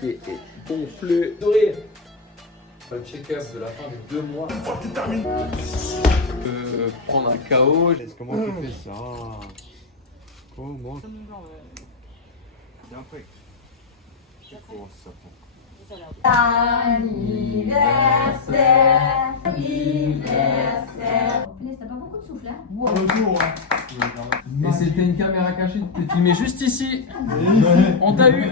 Qui est gonflé. Sourire. Le check-up de la fin des 2 mois. Prendre un KO. Comment tu fais ça? Comment? Anniversaire, anniversaire. Punaise, t'as pas beaucoup de souffle, hein? Et c'était une caméra cachée, t'es filmé juste ici. On t'a eu.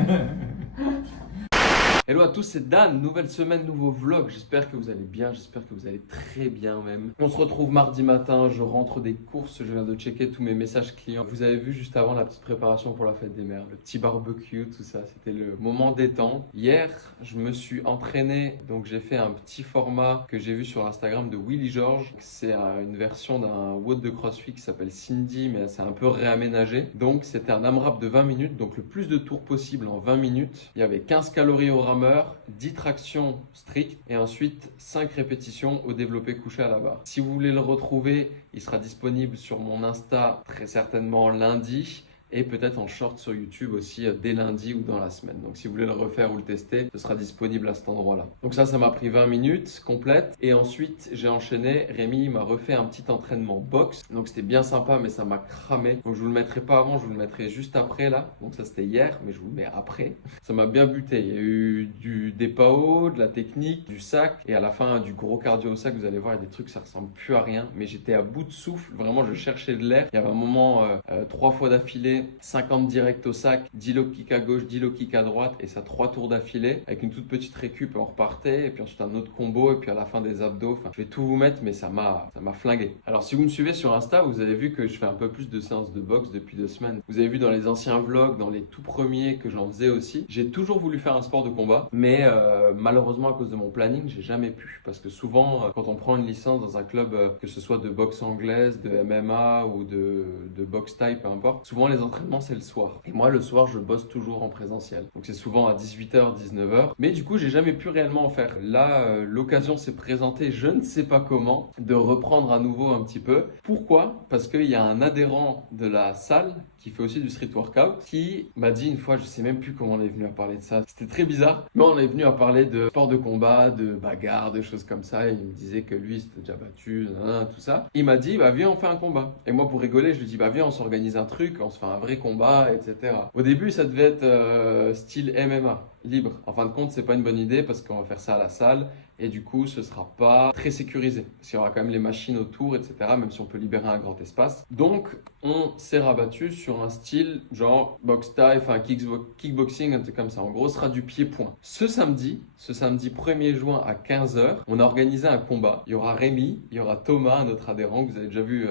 Hello à tous, c'est Dan, nouvelle semaine, nouveau vlog. J'espère que vous allez bien, j'espère que vous allez très bien même. On se retrouve mardi matin, je rentre des courses, je viens de checker tous mes messages clients. Vous avez vu juste avant la petite préparation pour la fête des mères, le petit barbecue, tout ça, c'était le moment détente. Hier, je me suis entraîné, donc j'ai fait un petit format que j'ai vu sur Instagram de Willy George. C'est une version d'un WOD de CrossFit qui s'appelle Cindy, mais c'est un peu réaménagé. Donc c'était un AMRAP de 20 minutes, donc le plus de tours possible en 20 minutes. Il y avait 15 calories au rameur, 10 tractions strictes et ensuite 5 répétitions au développé couché à la barre. Si vous voulez le retrouver, il sera disponible sur mon Insta très certainement lundi. Et peut-être en short sur YouTube aussi dès lundi ou dans la semaine. Donc si vous voulez le refaire ou le tester, ce sera disponible à cet endroit-là. Donc ça m'a pris 20 minutes complète. Et ensuite, j'ai enchaîné. Rémi m'a refait un petit entraînement boxe. Donc c'était bien sympa, mais ça m'a cramé. Donc je vous le mettrai pas avant, je vous le mettrai juste après là. Donc ça c'était hier, mais je vous le mets après. Ça m'a bien buté. Il y a eu des PAO, de la technique, du sac. Et à la fin, du gros cardio au sac, vous allez voir, il y a des trucs, ça ressemble plus à rien. Mais j'étais à bout de souffle. Vraiment, je cherchais de l'air. Il y avait un moment, 3 fois d'affilée, 50 direct au sac, 10 low kick à gauche, 10 low kick à droite et ça 3 tours d'affilée avec une toute petite récup, on repartait et puis ensuite un autre combo et puis à la fin des abdos. Enfin, je vais tout vous mettre mais ça m'a flingué. Alors si vous me suivez sur Insta, vous avez vu que je fais un peu plus de séances de boxe depuis 2 semaines. Vous avez vu dans les anciens vlogs, dans les tout premiers que j'en faisais aussi. J'ai toujours voulu faire un sport de combat mais malheureusement à cause de mon planning, j'ai jamais pu parce que souvent quand on prend une licence dans un club que ce soit de boxe anglaise, de MMA ou de boxe thaï, peu importe, souvent les entraînements c'est le soir. Et moi, le soir, je bosse toujours en présentiel. Donc, c'est souvent à 18h, 19h. Mais du coup, j'ai jamais pu réellement en faire. Là, l'occasion s'est présentée, je ne sais pas comment, de reprendre à nouveau un petit peu. Pourquoi? Parce qu'il y a un adhérent de la salle qui fait aussi du street workout, qui m'a dit une fois, je sais même plus comment on est venu à parler de ça, c'était très bizarre, mais on est venu à parler de sport de combat, de bagarre, de choses comme ça, et il me disait que lui, il s'était déjà battu, tout ça. Il m'a dit, bah viens, on fait un combat. Et moi, pour rigoler, je lui dis, bah viens, on s'organise un truc, on se fait un vrai combat, etc. Au début, ça devait être style MMA, libre. En fin de compte, c'est pas une bonne idée parce qu'on va faire ça à la salle et du coup, ce sera pas très sécurisé. Parce qu'il y aura quand même les machines autour, etc. Même si on peut libérer un grand espace. Donc, on s'est rabattu sur un style genre boxe thaï, enfin kickboxing, un truc comme ça. En gros, ce sera du pied-point. Ce samedi 1er juin à 15h, on a organisé un combat. Il y aura Rémi, il y aura Thomas, notre adhérent que vous avez déjà vu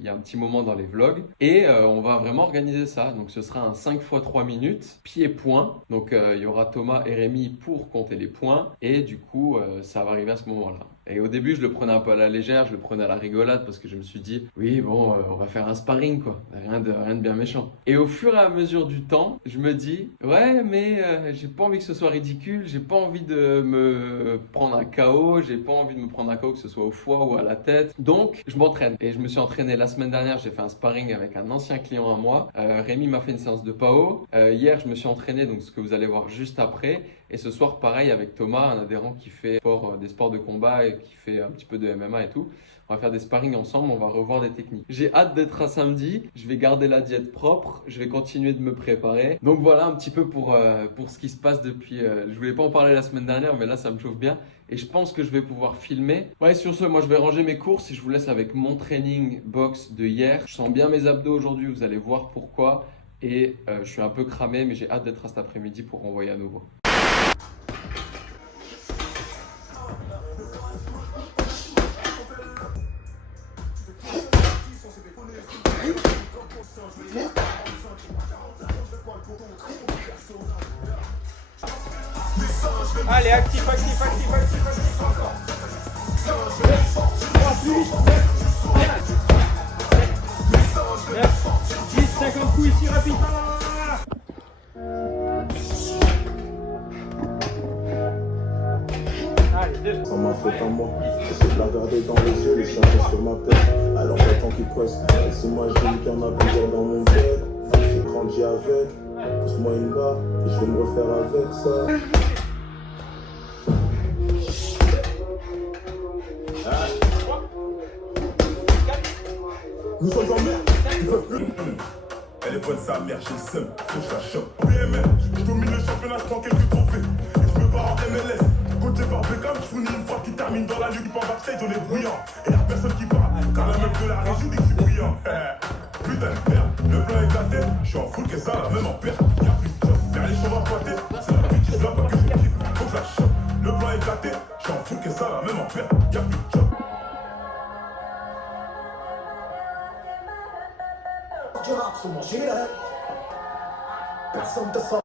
il y a un petit moment dans les vlogs. Et on va vraiment organiser ça. Donc, ce sera un 5 x 3 minutes, pied-point. Donc, il y aura Thomas et Rémi pour compter les points. Et du coup, ça va arriver à ce moment-là. Et au début, je le prenais un peu à la légère, je le prenais à la rigolade parce que je me suis dit, oui, bon, on va faire un sparring, quoi. Rien de bien méchant. Et au fur et à mesure du temps, je me dis, ouais, mais j'ai pas envie que ce soit ridicule, j'ai pas envie de me prendre un KO, j'ai pas envie de me prendre un KO que ce soit au foie ou à la tête. Donc, je m'entraîne. Et je me suis entraîné la semaine dernière, j'ai fait un sparring avec un ancien client à moi. Rémi m'a fait une séance de PAO. Hier, je me suis entraîné, donc ce que vous allez voir juste après. Et ce soir, pareil, avec Thomas, un adhérent qui fait des sports de combat et qui fait un petit peu de MMA et tout. On va faire des sparring ensemble, on va revoir des techniques. J'ai hâte d'être à samedi, je vais garder la diète propre, je vais continuer de me préparer. Donc voilà un petit peu pour ce qui se passe depuis... je voulais pas en parler la semaine dernière, mais là ça me chauffe bien. Et je pense que je vais pouvoir filmer. Ouais, sur ce, moi je vais ranger mes courses et je vous laisse avec mon training box de hier. Je sens bien mes abdos aujourd'hui, vous allez voir pourquoi. Et je suis un peu cramé, mais j'ai hâte d'être à cet après-midi pour renvoyer à nouveau. Allez, actif encore. 10, 50 coups ici, rapide. Allez, sans ma faute à moi, j'essaie de la regarder dans les yeux, les chercher sur ma tête. Alors j'attends qu'il presse. Et si moi je dis qu'il y en a plusieurs dans mon bed, j'ai grandi avec. pousse-moi une barre et je vais me refaire avec ça. Nous sommes en mer, ils peuvent plus. Elle est bonne sa mère, j'ai le seum, faut que je la chope. BML, je domine le championnat, je prends quelques trophées. Et je me barre en MLS, coaché par Beckham, je fournis une fois qui termine dans la ligue, en backstage, on est bruyant. Et y'a personne qui parle, car la meuf de la région dit que je suis brillant. Putain de merde, le plan est éclaté, je suis en full que ça, la même en perte. Y'a plus de job, y'a les chambres à pointer, c'est la bêtise là-bas que je kiffe, faut que je la chope. Le plan est éclaté, je suis en full que ça, la même en perte. Y'a plus de job. Du rap sur mon gilet, personne te sort.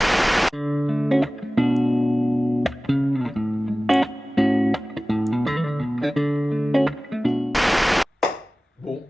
Bon,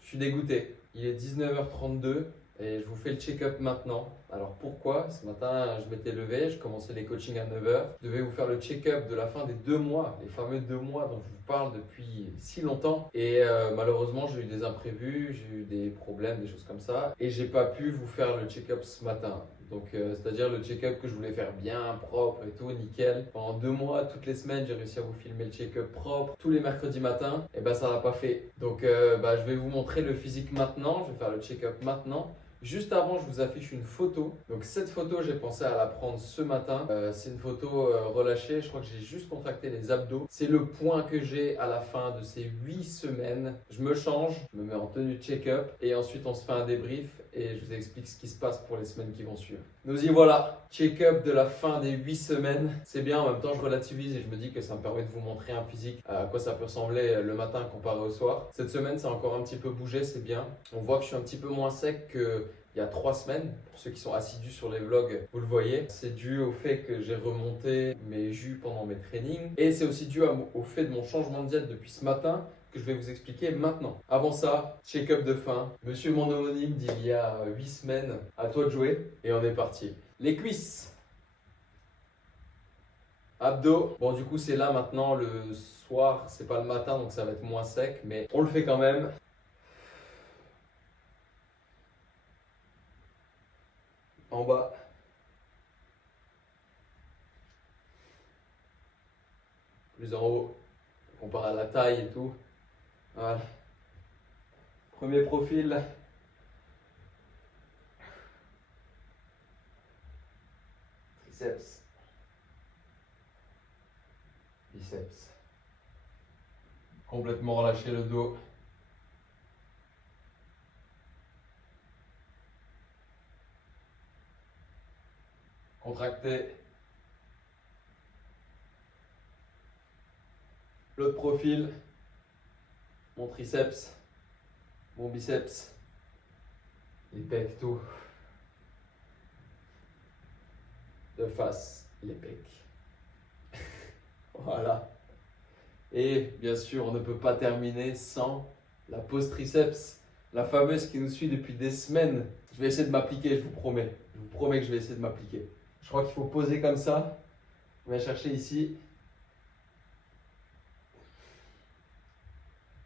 je suis dégoûté. Il est 19h32 et je vous fais le check-up maintenant. Alors pourquoi? Ce matin, je m'étais levé, je commençais les coachings à 9h. Je devais vous faire le check-up de la fin des 2 mois, les fameux 2 mois dont je vous parle depuis si longtemps. Et malheureusement, j'ai eu des imprévus, j'ai eu des problèmes, des choses comme ça. Et j'ai pas pu vous faire le check-up ce matin. Donc, c'est-à-dire le check-up que je voulais faire bien, propre et tout, nickel. Pendant 2 mois, toutes les semaines, j'ai réussi à vous filmer le check-up propre. Tous les mercredis matins, et ben ça l'a pas fait. Donc, je vais vous montrer le physique maintenant. Je vais faire le check-up maintenant. Juste avant, je vous affiche une photo. Donc cette photo, j'ai pensé à la prendre ce matin. C'est une photo relâchée. Je crois que j'ai juste contracté les abdos. C'est le point que j'ai à la fin de ces 8 semaines. Je me change, je me mets en tenue de check-up et ensuite on se fait un débrief et je vous explique ce qui se passe pour les semaines qui vont suivre. Nous y voilà. Check-up de la fin des 8 semaines. C'est bien, en même temps je relativise et je me dis que ça me permet de vous montrer un physique, à quoi ça peut ressembler le matin comparé au soir. Cette semaine, ça a encore un petit peu bougé, c'est bien. On voit que je suis un petit peu moins sec que il y a 3 semaines. Pour ceux qui sont assidus sur les vlogs, vous le voyez. C'est dû au fait que j'ai remonté mes jus pendant mes trainings. Et c'est aussi dû au fait de mon changement de diète depuis ce matin que je vais vous expliquer maintenant. Avant ça, check-up de fin. Monsieur mon homonyme d'il y a 8 semaines, à toi de jouer. Et on est parti. Les cuisses. Abdos. Bon, du coup, c'est là maintenant le soir. C'est pas le matin, donc ça va être moins sec. Mais on le fait quand même. En bas. Plus en haut. Comparé à la taille et tout. Voilà. Premier profil. Triceps. Biceps. Complètement relâcher le dos. Contracté. L'autre profil. Mon triceps. Mon biceps. Les pecs, tout. De face, les pecs. Voilà. Et bien sûr, on ne peut pas terminer sans la pose triceps. La fameuse qui nous suit depuis des semaines. Je vais essayer de m'appliquer, je vous promets. Je vous promets que je vais essayer de m'appliquer. Je crois qu'il faut poser comme ça. On va chercher ici.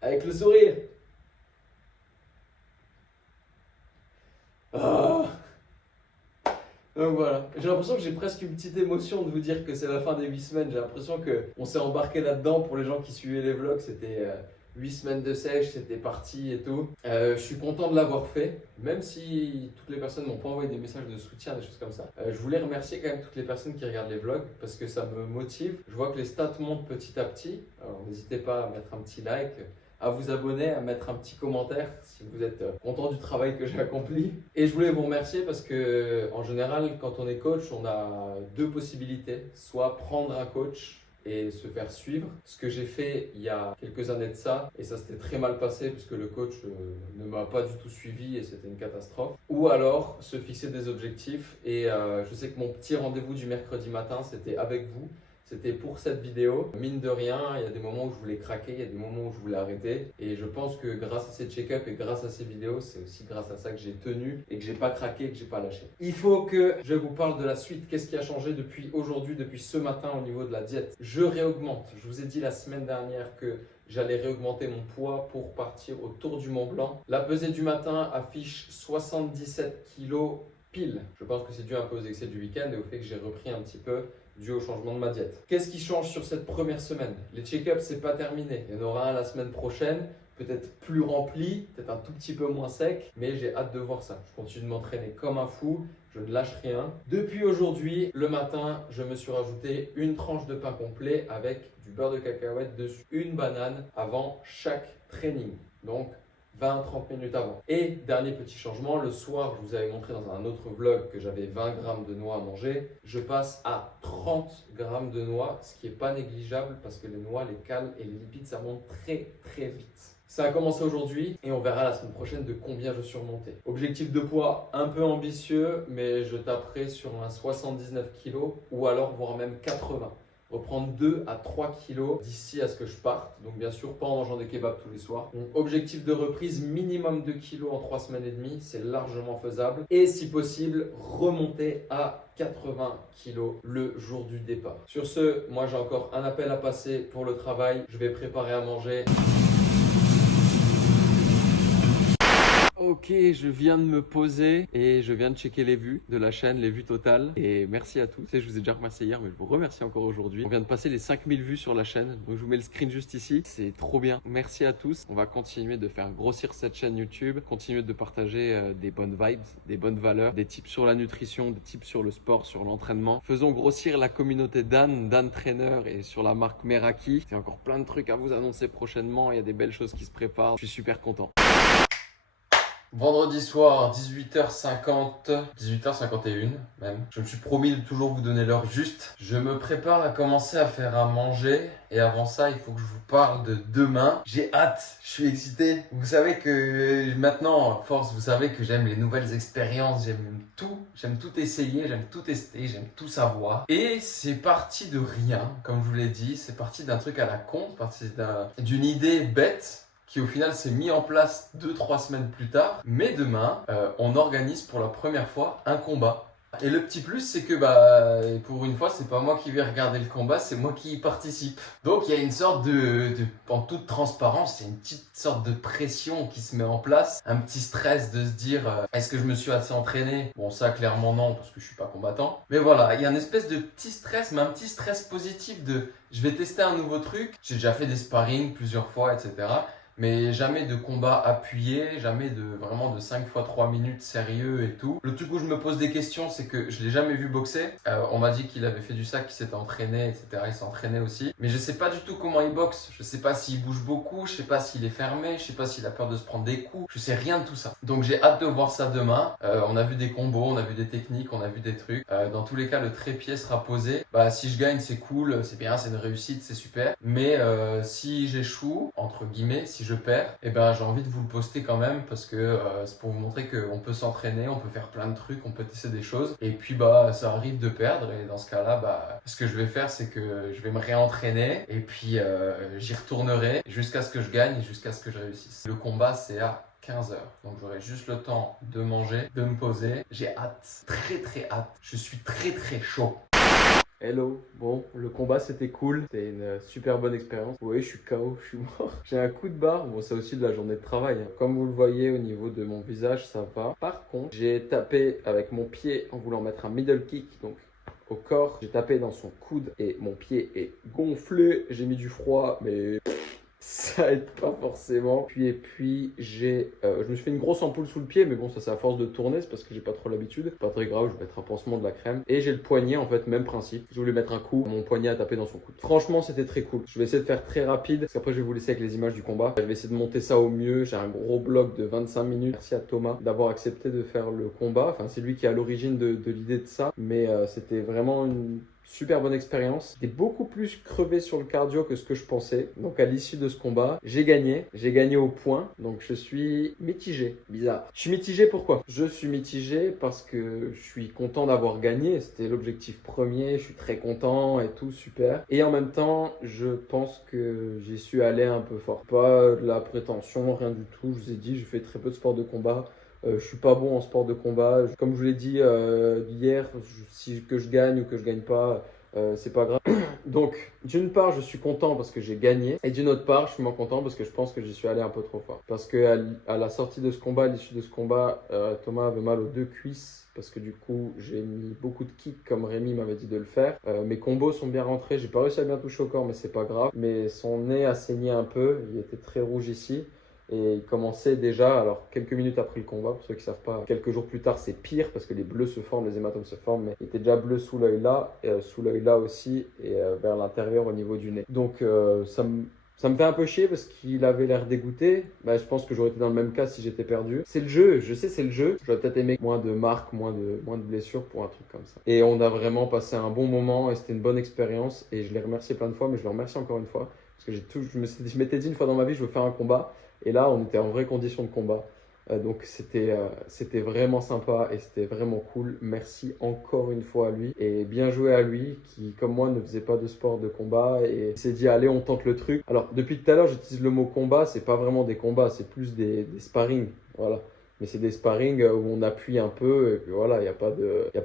Avec le sourire. Ah. Donc voilà. J'ai l'impression que j'ai presque une petite émotion de vous dire que c'est la fin des 8 semaines. J'ai l'impression qu'on s'est embarqué là-dedans pour les gens qui suivaient les vlogs. C'était 8 semaines de sèche, c'était parti et tout. Je suis content de l'avoir fait, même si toutes les personnes m'ont pas envoyé des messages de soutien, des choses comme ça. Je voulais remercier quand même toutes les personnes qui regardent les vlogs parce que ça me motive. Je vois que les stats montent petit à petit. Alors n'hésitez pas à mettre un petit like, à vous abonner, à mettre un petit commentaire si vous êtes content du travail que j'ai accompli. Et je voulais vous remercier parce que en général, quand on est coach, on a 2 possibilités. Soit prendre un coach et se faire suivre. Ce que j'ai fait il y a quelques années de ça, et ça s'était très mal passé puisque le coach ne m'a pas du tout suivi et c'était une catastrophe. Ou alors se fixer des objectifs et je sais que mon petit rendez-vous du mercredi matin, c'était avec vous. C'était pour cette vidéo. Mine de rien, il y a des moments où je voulais craquer, il y a des moments où je voulais arrêter. Et je pense que grâce à ces check-ups et grâce à ces vidéos, c'est aussi grâce à ça que j'ai tenu et que j'ai pas craqué et que j'ai pas lâché. Il faut que je vous parle de la suite. Qu'est-ce qui a changé depuis aujourd'hui, depuis ce matin au niveau de la diète? Je réaugmente. Je vous ai dit la semaine dernière que j'allais réaugmenter mon poids pour partir au Tour du Mont Blanc. La pesée du matin affiche 77 kg pile. Je pense que c'est dû un peu aux excès du week-end et au fait que j'ai repris un petit peu dû au changement de ma diète. Qu'est-ce qui change sur cette première semaine? Les check-ups, c'est pas terminé. Il y en aura un la semaine prochaine, peut-être plus rempli, peut-être un tout petit peu moins sec, mais j'ai hâte de voir ça. Je continue de m'entraîner comme un fou, je ne lâche rien. Depuis aujourd'hui, le matin, je me suis rajouté une tranche de pain complet avec du beurre de cacahuète dessus, une banane avant chaque training. Donc 20-30 minutes avant. Et dernier petit changement, le soir, je vous avais montré dans un autre vlog que j'avais 20 grammes de noix à manger. Je passe à 30 grammes de noix, ce qui n'est pas négligeable parce que les noix, les cales et les lipides, ça monte très très vite. Ça a commencé aujourd'hui et on verra la semaine prochaine de combien je suis remonté. Objectif de poids un peu ambitieux, mais je taperai sur un 79 kg ou alors voire même 80. Reprendre 2 à 3 kilos d'ici à ce que je parte. Donc bien sûr, pas en mangeant des kebabs tous les soirs. Donc objectif de reprise, minimum 2 kilos en 3 semaines et demie. C'est largement faisable. Et si possible, remonter à 80 kilos le jour du départ. Sur ce, moi j'ai encore un appel à passer pour le travail. Je vais préparer à manger. Ok, je viens de me poser et je viens de checker les vues de la chaîne, les vues totales. Et merci à tous. Je vous ai déjà remercié hier, mais je vous remercie encore aujourd'hui. On vient de passer les 5000 vues sur la chaîne. Donc je vous mets le screen juste ici. C'est trop bien. Merci à tous. On va continuer de faire grossir cette chaîne YouTube, continuer de partager des bonnes vibes, des bonnes valeurs, des tips sur la nutrition, des tips sur le sport, sur l'entraînement. Faisons grossir la communauté Dan Trainer et sur la marque Meraki. Il y a encore plein de trucs à vous annoncer prochainement. Il y a des belles choses qui se préparent. Je suis super content. Vendredi soir, 18h50, 18h51 même. Je me suis promis de toujours vous donner l'heure juste. Je me prépare à commencer à faire à manger. Et avant ça, il faut que je vous parle de demain. J'ai hâte, je suis excité. Vous savez que maintenant, à force, vous savez que j'aime les nouvelles expériences. J'aime tout essayer, j'aime tout tester, j'aime tout savoir. Et c'est parti de rien, comme je vous l'ai dit. C'est parti d'un truc à la con, c'est parti d'une idée bête qui au final s'est mis en place 2-3 semaines plus tard. Mais demain, on organise pour la première fois un combat. Et le petit plus, c'est que pour une fois, c'est pas moi qui vais regarder le combat, c'est moi qui y participe. Donc il y a une sorte en toute transparence, il y a une petite sorte de pression qui se met en place, un petit stress de se dire est-ce que je me suis assez entraîné? Bon, ça clairement non, parce que je suis pas combattant. Mais voilà, il y a une espèce de petit stress, mais un petit stress positif de je vais tester un nouveau truc. J'ai déjà fait des sparring plusieurs fois, etc. Mais jamais de combat appuyé, jamais vraiment de 5 fois 3 minutes sérieux et tout. Le truc où je me pose des questions, c'est que je l'ai jamais vu boxer. On m'a dit qu'il avait fait du sac, qu'il s'était entraîné, etc. Il s'entraînait aussi. Mais je sais pas du tout comment il boxe. Je sais pas s'il bouge beaucoup, je sais pas s'il est fermé, je sais pas s'il a peur de se prendre des coups. Je sais rien de tout ça. Donc j'ai hâte de voir ça demain. On a vu des combos, on a vu des techniques, on a vu des trucs. Dans tous les cas, le trépied sera posé. Si je gagne, c'est cool, c'est bien, c'est une réussite, c'est super. Mais si j'échoue, entre guillemets, si je perds, j'ai envie de vous le poster quand même parce que c'est pour vous montrer qu'on peut s'entraîner, on peut faire plein de trucs, on peut tester des choses et puis ça arrive de perdre et dans ce cas-là, ce que je vais faire c'est que je vais me réentraîner et puis j'y retournerai jusqu'à ce que je gagne et jusqu'à ce que je réussisse. Le combat c'est à 15h, donc j'aurai juste le temps de manger, de me poser. J'ai hâte, très très hâte, je suis très très chaud. Hello, bon, le combat c'était cool, c'était une super bonne expérience. Vous voyez, je suis KO, je suis mort. J'ai un coup de barre, bon, ça aussi de la journée de travail. Comme vous le voyez au niveau de mon visage, ça va. Par contre, j'ai tapé avec mon pied en voulant mettre un middle kick, donc au corps. J'ai tapé dans son coude et mon pied est gonflé. J'ai mis du froid, mais ça aide pas forcément. Puis je me suis fait une grosse ampoule sous le pied, mais bon, ça c'est à force de tourner, c'est parce que j'ai pas trop l'habitude. Pas très grave, je vais mettre un pansement, de la crème. Et j'ai le poignet, en fait, même principe. Je voulais mettre un coup, mon poignet a tapé dans son coude. Franchement, c'était très cool. Je vais essayer de faire très rapide, parce qu'après je vais vous laisser avec les images du combat. Je vais essayer de monter ça au mieux. J'ai un gros bloc de 25 minutes. Merci à Thomas d'avoir accepté de faire le combat. Enfin, c'est lui qui est à l'origine de l'idée de ça. Mais c'était vraiment une super bonne expérience. J'étais beaucoup plus crevé sur le cardio que ce que je pensais. Donc à l'issue de ce combat, j'ai gagné. J'ai gagné au point. Donc je suis mitigé. Bizarre. Je suis mitigé pourquoi? Je suis mitigé parce que je suis content d'avoir gagné. C'était l'objectif premier. Je suis très content et tout, super. Et en même temps, je pense que j'y suis allé un peu fort. Pas de la prétention, rien du tout. Je vous ai dit, je fais très peu de sport de combat. Je suis pas bon en sport de combat. Comme je vous l'ai dit hier, que je gagne ou que je gagne pas, c'est pas grave. Donc, d'une part, je suis content parce que j'ai gagné. Et d'une autre part, je suis moins content parce que je pense que j'y suis allé un peu trop fort. Parce qu'à la sortie de ce combat, à l'issue de ce combat, Thomas avait mal aux 2 cuisses. Parce que du coup, j'ai mis beaucoup de kicks comme Rémi m'avait dit de le faire. Mes combos sont bien rentrés. J'ai pas réussi à bien toucher au corps, mais c'est pas grave. Mais son nez a saigné un peu. Il était très rouge ici. Et il commençait déjà, alors quelques minutes après le combat, pour ceux qui ne savent pas, quelques jours plus tard c'est pire parce que les bleus se forment, les hématomes se forment, mais il était déjà bleu sous l'œil là, sous l'œil là aussi, et vers l'intérieur au niveau du nez. Donc ça me fait un peu chier parce qu'il avait l'air dégoûté. Je pense que j'aurais été dans le même cas si j'étais perdu. C'est le jeu, je sais c'est le jeu. J'aurais peut-être aimé moins de marques, moins de blessures pour un truc comme ça. Et on a vraiment passé un bon moment et c'était une bonne expérience. Et je l'ai remercié plein de fois, mais je le remercie encore une fois. Parce que je m'étais dit une fois dans ma vie, je veux faire un combat. Et là, on était en vraie condition de combat. Donc, c'était vraiment sympa et c'était vraiment cool. Merci encore une fois à lui. Et bien joué à lui qui, comme moi, ne faisait pas de sport de combat et s'est dit, allez, on tente le truc. Alors, depuis tout à l'heure, j'utilise le mot combat. C'est pas vraiment des combats, c'est plus des sparring. Voilà. Mais c'est des sparring où on appuie un peu et puis voilà, il n'y a pas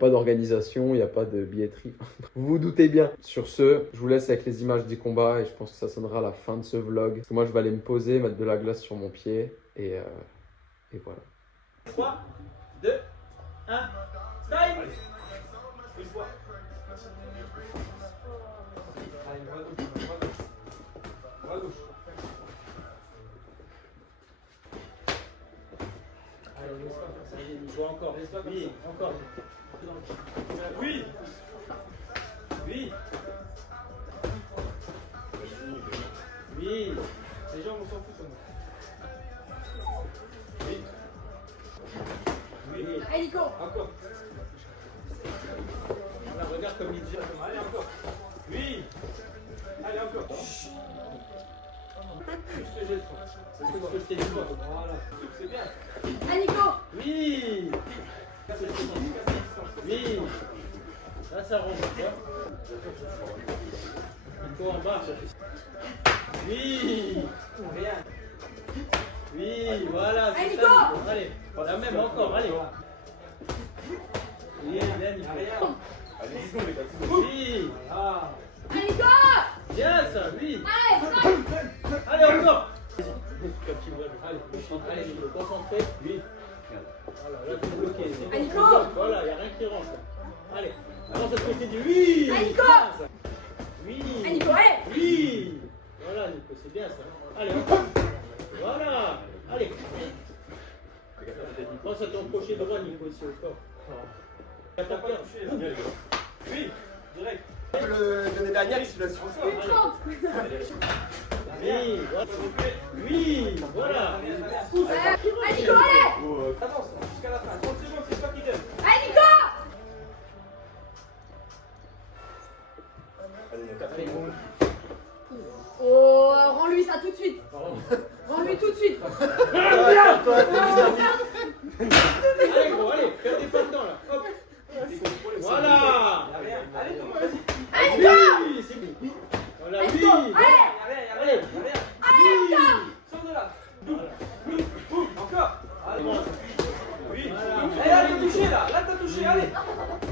d'organisation, il n'y a pas de billetterie. Vous vous doutez bien. Sur ce, je vous laisse avec les images du combat et je pense que ça sonnera à la fin de ce vlog. Parce que moi, je vais aller me poser, mettre de la glace sur mon pied et voilà. 3, 2, 1, time. Une fois. Allez, bras gauche, bras gauche. Bras gauche. Allez, laisse pas faire ça. Il faut encore, laisse pas. Oui, encore. Oui. Oui. Oui. Les gens, on s'en fout. Oui. Oui. Allez, Nico. Encore. Voilà, regarde comme il dit. Allez, encore. Oui. Allez, encore. Juste le geste. C'est ce que je t'ai dit. Voilà. C'est bien. Allez, Nico. Oui. Oui. Là, ça rentre. Nico en bas. Oui. Rien. Oui, voilà. Allez, c'est Nico. ça, Nico. Allez, la même encore, allez. Oui, bien, Nico. Oui. Ah. Allez, Nico. Bien ça, oui. Allez, Allez, encore. Allez, Nico, concentré. Oui. Voilà, là, tu es bloqué. C'est bon, Allez, Nico. tu bloques. Voilà, il n'y a rien qui rentre. Là. Allez, avance de ce côté du oui. Allez, Nico. Bien, ça. Oui. Allez, Nico, allez. Oui. Voilà, Nico, c'est bien ça. Allez, encore. Voilà. Allez. Pense à ton crochet droit, Nico, ici au corps. T'as pas peur. Oui, direct. Tu peux le donner la niaque, tu l'as sur ça. Une 30. Oui, voilà. Oui, voilà. Allez, Nico, allez. Avance jusqu'à la fin. 30 secondes, c'est toi qui donne. Allez, Nico. Oh, rends-lui ça tout de suite. Rends-lui tout de suite. Allez, gros, allez, fais des pas dedans là. Hop. Voilà. Allez, Thomas, vas-y. Allez, Nico. Oui, c'est bon. Voilà, Allez, oui. Nico, allez. Allez. Allez, Nico. Sors de là. Boum, encore. Allez, oui. Allez, allez, touché là. Là, t'as touché, allez.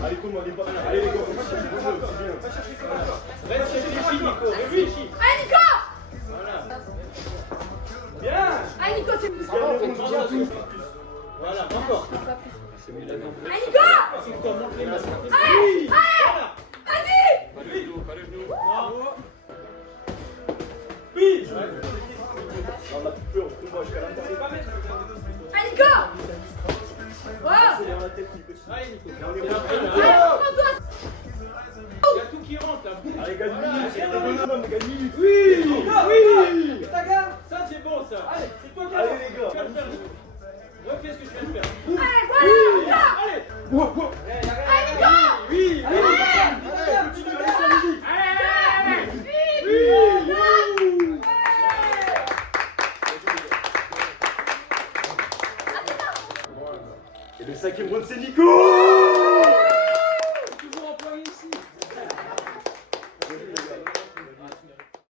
Allez, Thomas, allez, pas bien. Allez, les gars, on va chercher le jeu, c'est bien. Va chercher comme encore. Réfléchis, Nico, réfléchis. Allez, Nico. Voilà. Bien. Allez, Nico, c'est Voilà, encore. Allez, Nico. C'est toi, montre les mains. Allez, Oui. Voilà. vas-y. Oui. Bravo. Oui. On a plus peur, on se voit jusqu'à la fin. Allez, Nico. Oh. Allez, Nico. Allez, prends-toi. Il y a tout qui rentre là. Allez, gagne minute, c'est le bonhomme, gagne minute. Oui. Oui. Et ta garde. Ça, c'est bon, ça. Allez, c'est toi qui as. Allez, les gars. Tu vas le faire, Nico. Refais ce que je viens de faire. Allez, voilà. Allez. Allez, Nico. Oui. Allez. Allez, continue, allez, sur la musique. Et le 5e round, c'est Nico.